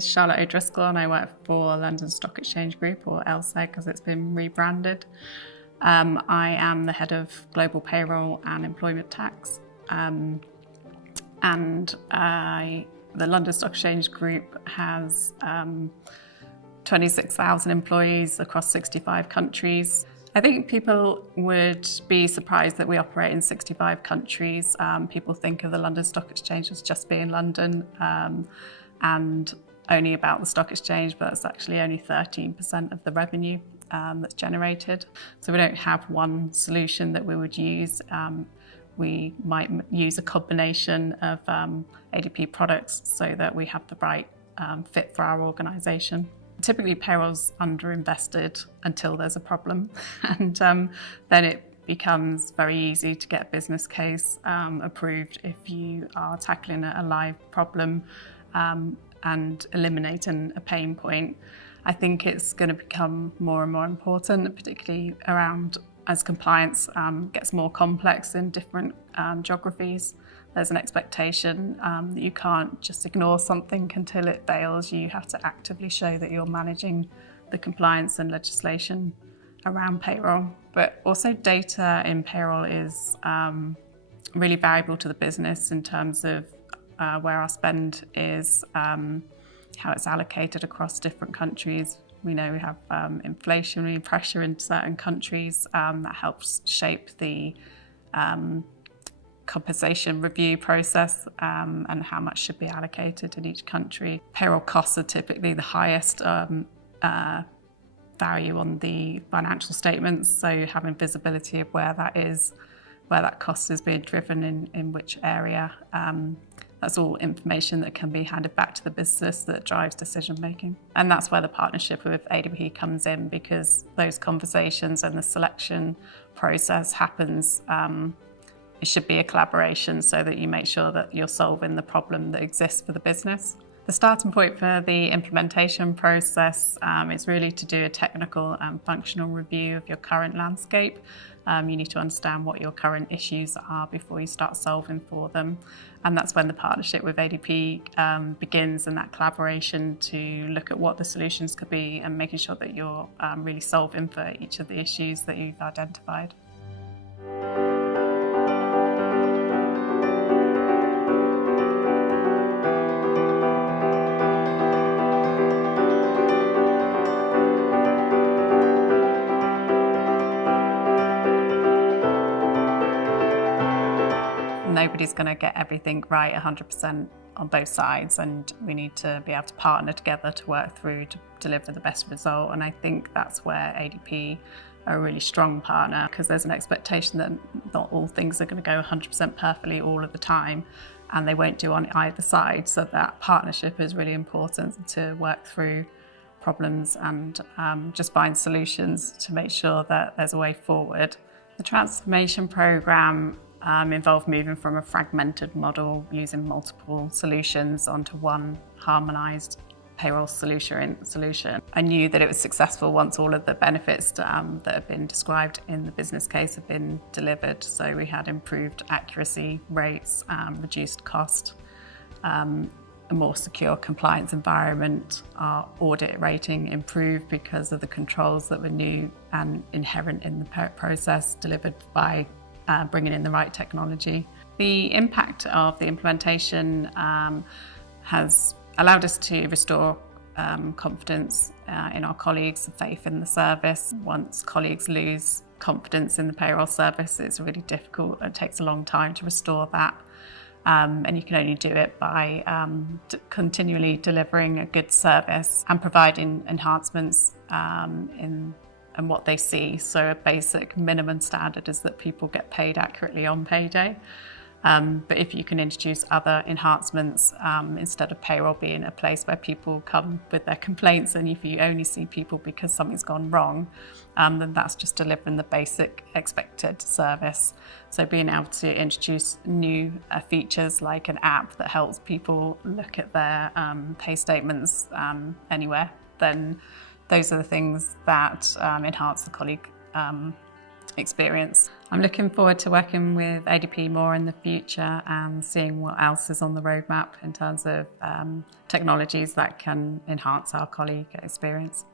is Charlotte O'Driscoll and I work for London Stock Exchange Group, or LSEG as it's been rebranded. I am the head of global payroll and employment tax. The London Stock Exchange Group has 26,000 employees across 65 countries. I think people would be surprised that we operate in 65 countries. People think of the London Stock Exchange as just being London and only about the stock exchange, but it's actually only 13% of the revenue that's generated. So we don't have one solution that we would use. We might use a combination of ADP products so that we have the right fit for our organisation. Typically, payroll's underinvested until there's a problem, and then it becomes very easy to get a business case approved if you are tackling a live problem and eliminating a pain point. I think it's going to become more and more important, particularly around as compliance gets more complex in different geographies. There's an expectation that you can't just ignore something until it fails. You have to actively show that you're managing the compliance and legislation around payroll. But also data in payroll is really valuable to the business in terms of where our spend is, how it's allocated across different countries. We know we have inflationary pressure in certain countries that helps shape the compensation review process and how much should be allocated in each country. Payroll costs are typically the highest value on the financial statements, so having visibility of where that is, where that cost is being driven in which area. That's all information that can be handed back to the business that drives decision making. And that's where the partnership with ADP comes in, because those conversations and the selection process happens. It should be a collaboration so that you make sure that you're solving the problem that exists for the business. The starting point for the implementation process is really to do a technical and functional review of your current landscape. You need to understand what your current issues are before you start solving for them. And that's when the partnership with ADP begins, and that collaboration to look at what the solutions could be and making sure that you're really solving for each of the issues that you've identified. Nobody's going to get everything right 100% on both sides, and we need to be able to partner together to work through to deliver the best result. And I think that's where ADP are a really strong partner, because there's an expectation that not all things are going to go 100% perfectly all of the time, and they won't do on either side. So that partnership is really important to work through problems and just find solutions to make sure that there's a way forward. The transformation programme involved moving from a fragmented model using multiple solutions onto one harmonised payroll solution. I knew that it was successful once all of the benefits that have been described in the business case have been delivered. So we had improved accuracy rates, reduced cost, a more secure compliance environment. Our audit rating improved because of the controls that were new and inherent in the process, delivered by bringing in the right technology. The impact of the implementation has allowed us to restore confidence in our colleagues, faith in the service. Once colleagues lose confidence in the payroll service, it's really difficult. It takes a long time to restore that. And you can only do it by continually delivering a good service and providing enhancements and what they see. So a basic minimum standard is that people get paid accurately on payday. But if you can introduce other enhancements, instead of payroll being a place where people come with their complaints, and if you only see people because something's gone wrong, then that's just delivering the basic expected service. So being able to introduce new features like an app that helps people look at their pay statements anywhere, then those are the things that enhance the colleague experience. I'm looking forward to working with ADP more in the future and seeing what else is on the roadmap in terms of technologies that can enhance our colleague experience.